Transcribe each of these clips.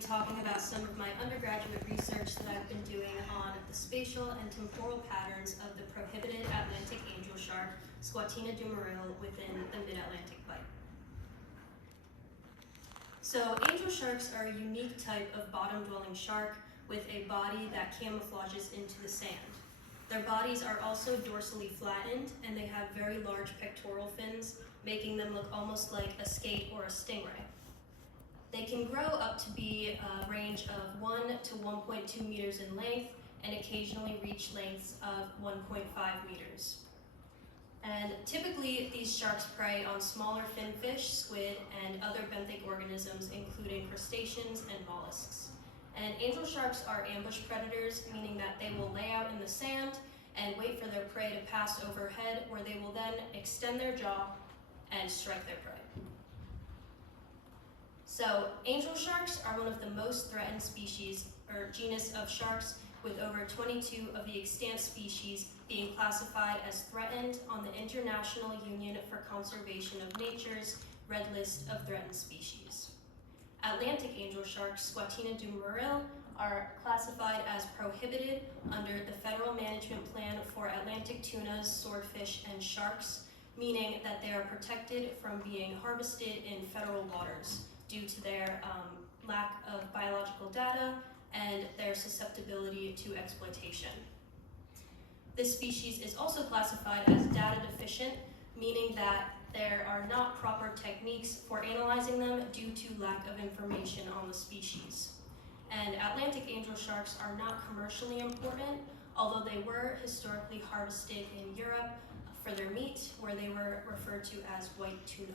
talking about some of my undergraduate research that I've been doing on the spatial and temporal patterns of the prohibited Atlantic angel shark, Squatina dumaril, within the mid-Atlantic bight. So angel sharks are a unique type of bottom-dwelling shark with a body that camouflages into the sand. Their bodies are also dorsally flattened, and they have very large pectoral fins, making them look almost like a skate or a stingray. They can grow up to be a range of 1 to 1.2 meters in length and occasionally reach lengths of 1.5 meters. And typically, these sharks prey on smaller finfish, squid, and other benthic organisms, including crustaceans and mollusks. And angel sharks are ambush predators, meaning that they will lay out in the sand and wait for their prey to pass overhead, where they will then extend their jaw and strike their prey. So, angel sharks are one of the most threatened species, or genus of sharks, with over 22 of the extant species being classified as threatened on the International Union for Conservation of Nature's Red List of Threatened Species. Atlantic angel sharks, Squatina dumaril, are classified as prohibited under the Federal Management Plan for Atlantic tunas, swordfish, and sharks, meaning that they are protected from being harvested in federal waters due to their lack of biological data and their susceptibility to exploitation. This species is also classified as data deficient, meaning that there are not proper techniques for analyzing them due to lack of information on the species. And Atlantic angel sharks are not commercially important, although they were historically harvested in Europe for their meat, where they were referred to as white tuna.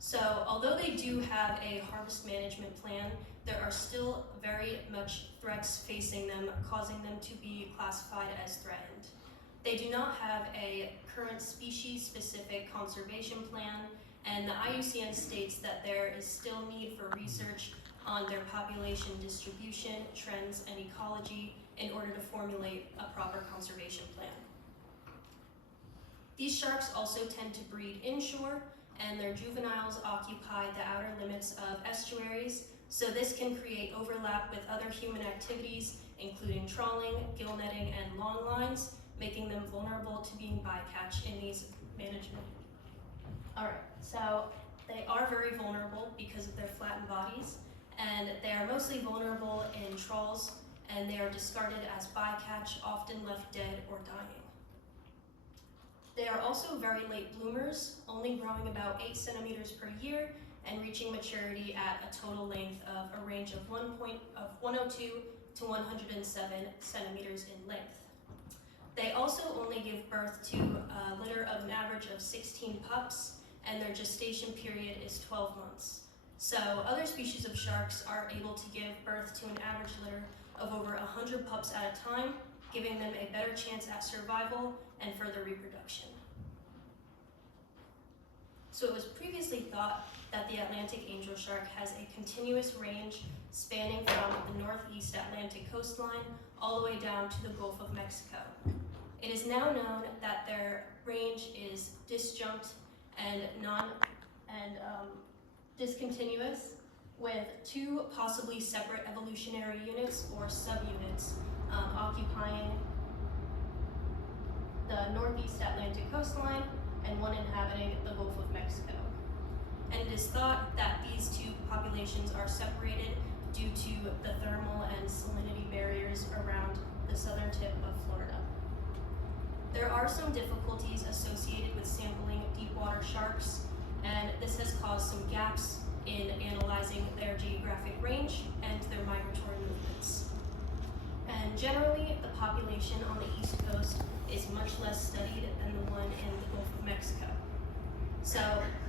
So, although they do have a harvest management plan, there are still very much threats facing them, causing them to be classified as threatened. They do not have a current species-specific conservation plan, and the IUCN states that there is still need for research on their population distribution, trends, and ecology in order to formulate a proper conservation plan. These sharks also tend to breed inshore, and their juveniles occupy the outer limits of estuaries, so this can create overlap with other human activities, including trawling, gill netting, and long lines, making them vulnerable to being bycatch in these management. Alright, so they are very vulnerable because of their flattened bodies, and they are mostly vulnerable in trawls, and they are discarded as bycatch, often left dead or dying. They are also very late bloomers, only growing about 8 centimeters per year and reaching maturity at a total length of a range of 102 to 107 centimeters in length. They also only give birth to a litter of an average of 16 pups, and their gestation period is 12 months. So other species of sharks are able to give birth to an average litter of over 100 pups at a time, giving them a better chance at survival and further reproduction. So it was previously thought that the Atlantic angel shark has a continuous range spanning from the northeast Atlantic coastline all the way down to the Gulf of Mexico. It is now known that their range is disjunct and discontinuous, with 2 possibly separate evolutionary units or subunits occupying the northeast Atlantic coastline and one inhabiting the Gulf of Mexico. And it is thought that these 2 populations are separated due to the thermal and salinity barriers around the southern tip of Florida. There are some difficulties associated with sampling deepwater sharks, and this has caused some gaps in analyzing their geographic range and their migratory movements. And generally, the population on the East Coast is much less studied than the one in the Gulf of Mexico. So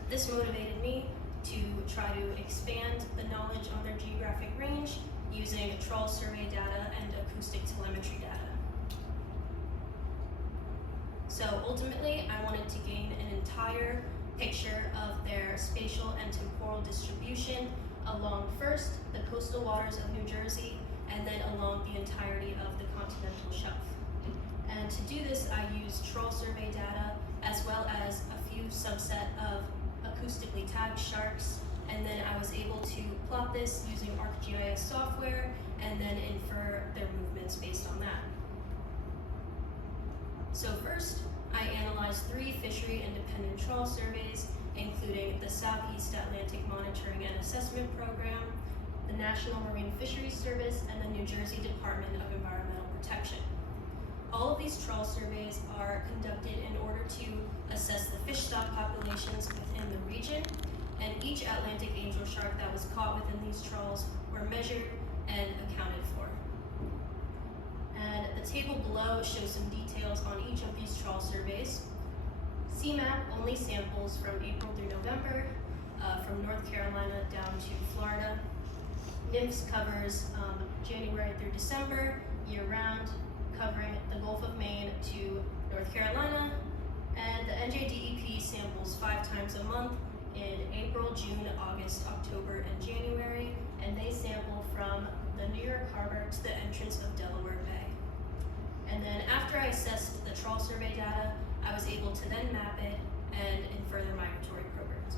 this motivated me to try to expand the knowledge on their geographic range using trawl survey data and acoustic telemetry data. So ultimately, I wanted to gain an entire picture of their spatial and temporal distribution along first the coastal waters of New Jersey and then along the entirety of the continental shelf. And to do this, I used trawl survey data as well as a few subset of acoustically tagged sharks, and then I was able to plot this using ArcGIS software and then infer their movements based on that. So first, I analyzed 3 fishery independent trawl surveys, including the Southeast Atlantic Monitoring and Assessment Program, the National Marine Fisheries Service, and the New Jersey Department of Environmental Protection. All of these trawl surveys are conducted in order to assess the fish stock populations within the region, and each Atlantic angel shark that was caught within these trawls were measured and accounted for. And the table below shows some details on each of these trawl surveys. CMAP only samples from April through November, from North Carolina down to Florida. NIMS covers January through December, year-round, covering the Gulf of Maine to North Carolina, and the NJDEP samples 5 times a month in April, June, August, October, and January, and they sample from the New York Harbor to the entrance of Delaware Bay. And then after I assessed the trawl survey data, I was able to then map it and infer their migratory programs,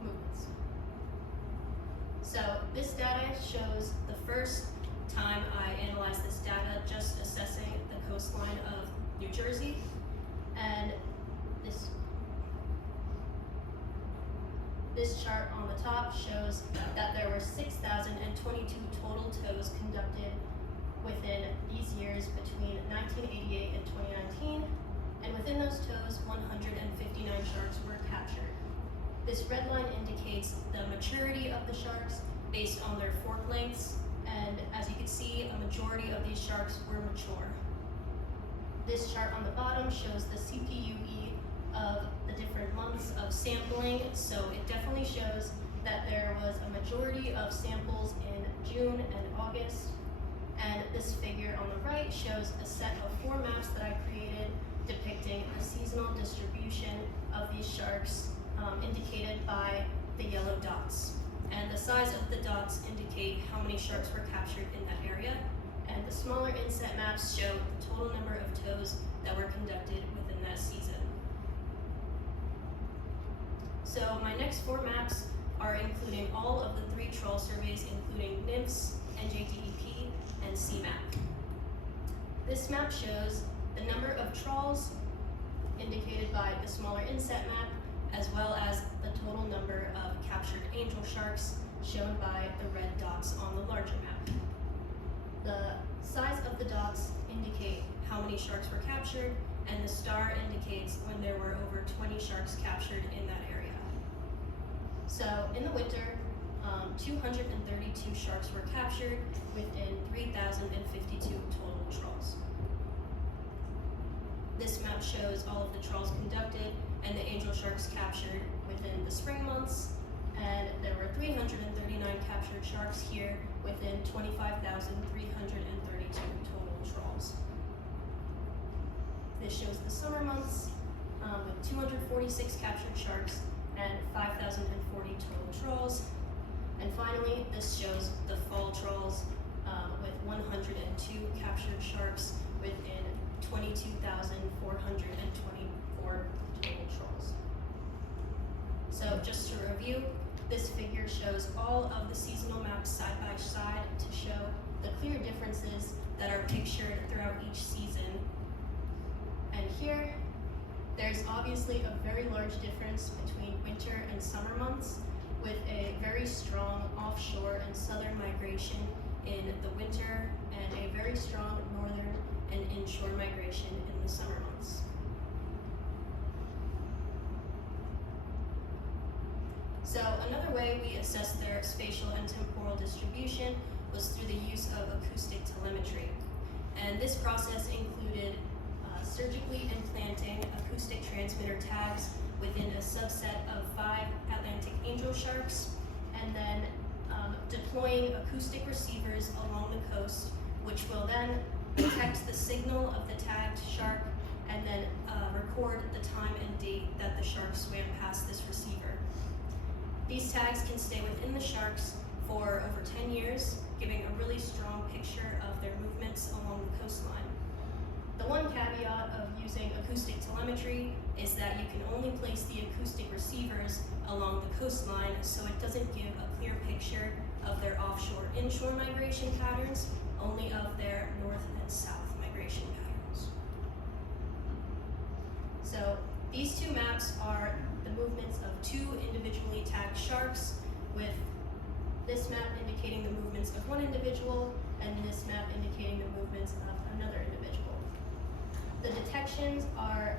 movements. So this data shows the first time I analyzed this data just assessing the coastline of New Jersey, and this chart on the top shows that there were 6,022 total tows conducted within these years between 1988 and 2019, and within those tows, 159 sharks were captured. This red line indicates the maturity of the sharks based on their fork lengths, and as you can see, a majority of these sharks were mature. This chart on the bottom shows the CPUE of the different months of sampling, so it definitely shows that there was a majority of samples in June and August. And this figure on the right shows a set of 4 maps that I created depicting the seasonal distribution of these sharks, indicated by the yellow dots. And the size of the dots indicate how many sharks were captured in that area. And the smaller inset maps show the total number of tows that were conducted within that season. So my next 4 maps are including all of the 3 trawl surveys, including NIMS, NJDEP, and CMAP. This map shows the number of trawls indicated by the smaller inset map, as well as the total number of captured angel sharks shown by the red dots on the larger map. The size of the dots indicate how many sharks were captured, and the star indicates when there were over 20 sharks captured in that area. So in the winter, 232 sharks were captured within 3,052 total trawls. This map shows all of the trawls conducted and the angel sharks captured within the spring months, and there were 339 captured sharks here within 25,332 total trawls. This shows the summer months with 246 captured sharks and 5,040 total trawls. And finally, this shows the fall trawls with 102 captured sharks within 22,424 total trawls. So just to review, this figure shows all of the seasonal maps side by side to show the clear differences that are pictured throughout each season. And here, there's obviously a very large difference between winter and summer months, with a very strong offshore and southern migration in the winter and a very strong northern and inshore migration in the summer months. So another way we assessed their spatial and temporal distribution was through the use of acoustic telemetry. And this process included surgically implanting acoustic transmitter tags within a subset of 5 Atlantic angel sharks, and then deploying acoustic receivers along the coast, which will then detect the signal of the tagged shark and then record the time and date that the shark swam past this receiver. These tags can stay within the sharks for over 10 years, giving a really strong picture of their movements along the coastline. The one caveat of using acoustic telemetry is that you can only place the acoustic receivers along the coastline, so it doesn't give a clear picture offshore inshore migration patterns, only of their north and south migration patterns. So these two maps are the movements of two individually tagged sharks, with this map indicating the movements of one individual and this map indicating the movements of another individual. The detections are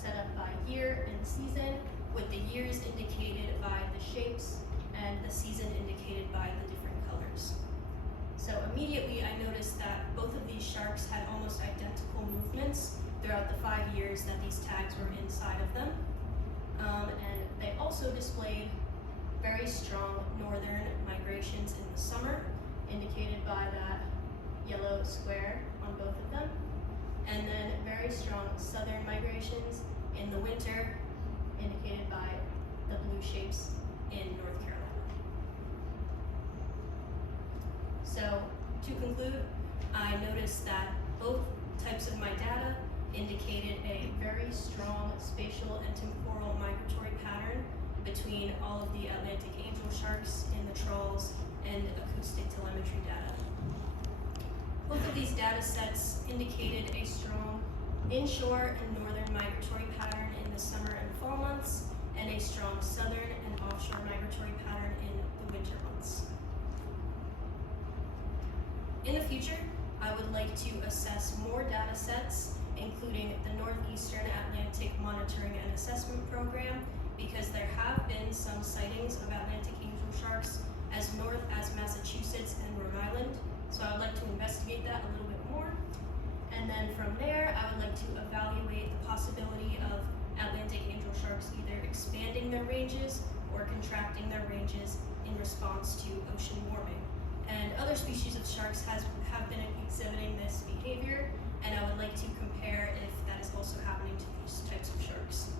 set up by year and season, with the years indicated by the shapes and the season indicated by the different colors. So immediately I noticed that both of these sharks had almost identical movements throughout the 5 years that these tags were inside of them. And they also displayed very strong northern migrations in the summer, indicated by that yellow square on both of them, and then very strong southern migrations in the winter, indicated by the blue shapes in North Carolina. So to conclude, I noticed that both types of my data indicated a very strong spatial and temporal migratory pattern between all of the Atlantic angel sharks in the trawls and acoustic telemetry data. Both of these data sets indicated a strong inshore and northern migratory pattern in the summer and fall months, and a strong southern and offshore migratory pattern in the winter months. In the future, I would like to assess more data sets, including the Northeastern Atlantic Monitoring and Assessment Program, because there have been some sightings of Atlantic angel sharks as north as Massachusetts and Rhode Island, so I would like to investigate that a little bit more. And then from there, I would like to evaluate the possibility of Atlantic angel sharks either expanding their ranges or contracting their ranges in response to ocean warming. And other species of sharks have been exhibiting this behavior, and I would like to compare if that is also happening to these types of sharks.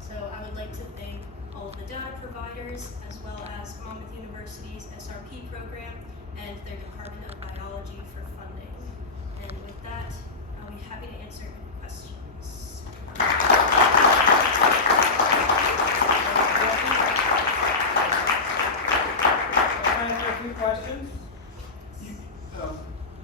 So I would like to thank all of the data providers, as well as Monmouth University's SRP program and their Department of Biology for funding. And with that, I'll be happy to answer any questions. Can I ask a few questions?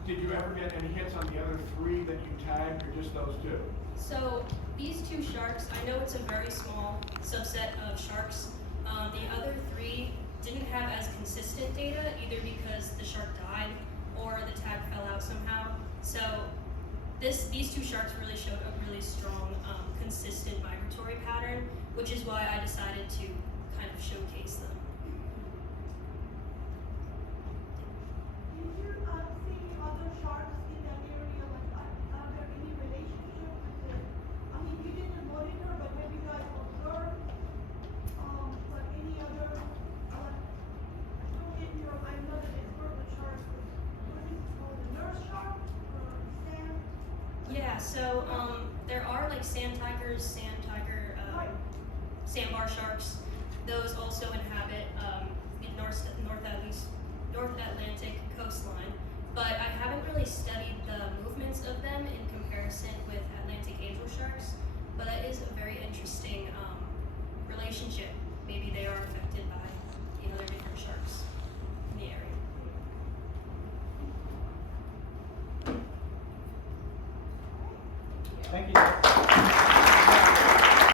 Did you ever get any hits on the other 3 that you tagged, or just those 2? So these 2 sharks, I know it's a very small subset of sharks. The other 3 didn't have as consistent data, either because the shark died or the tag fell out somehow. So these 2 sharks really showed a really strong, consistent migratory pattern, which is why I decided to kind of showcase them. Did you see other sharks in that area? Like, are there any relationship with it? I mean, you didn't monitor, but have you guys observed, like any other, don't get me wrong, I'm not an expert with sharks, but what is it called, a nurse shark or sand? Yeah, so there are like Right. sandbar sharks. Those also inhabit the North Atlantic coastline, but I haven't really studied the movements of them in comparison with Atlantic angel sharks, but that is a very interesting relationship. Maybe they are affected by the other different sharks in the area. Thank you.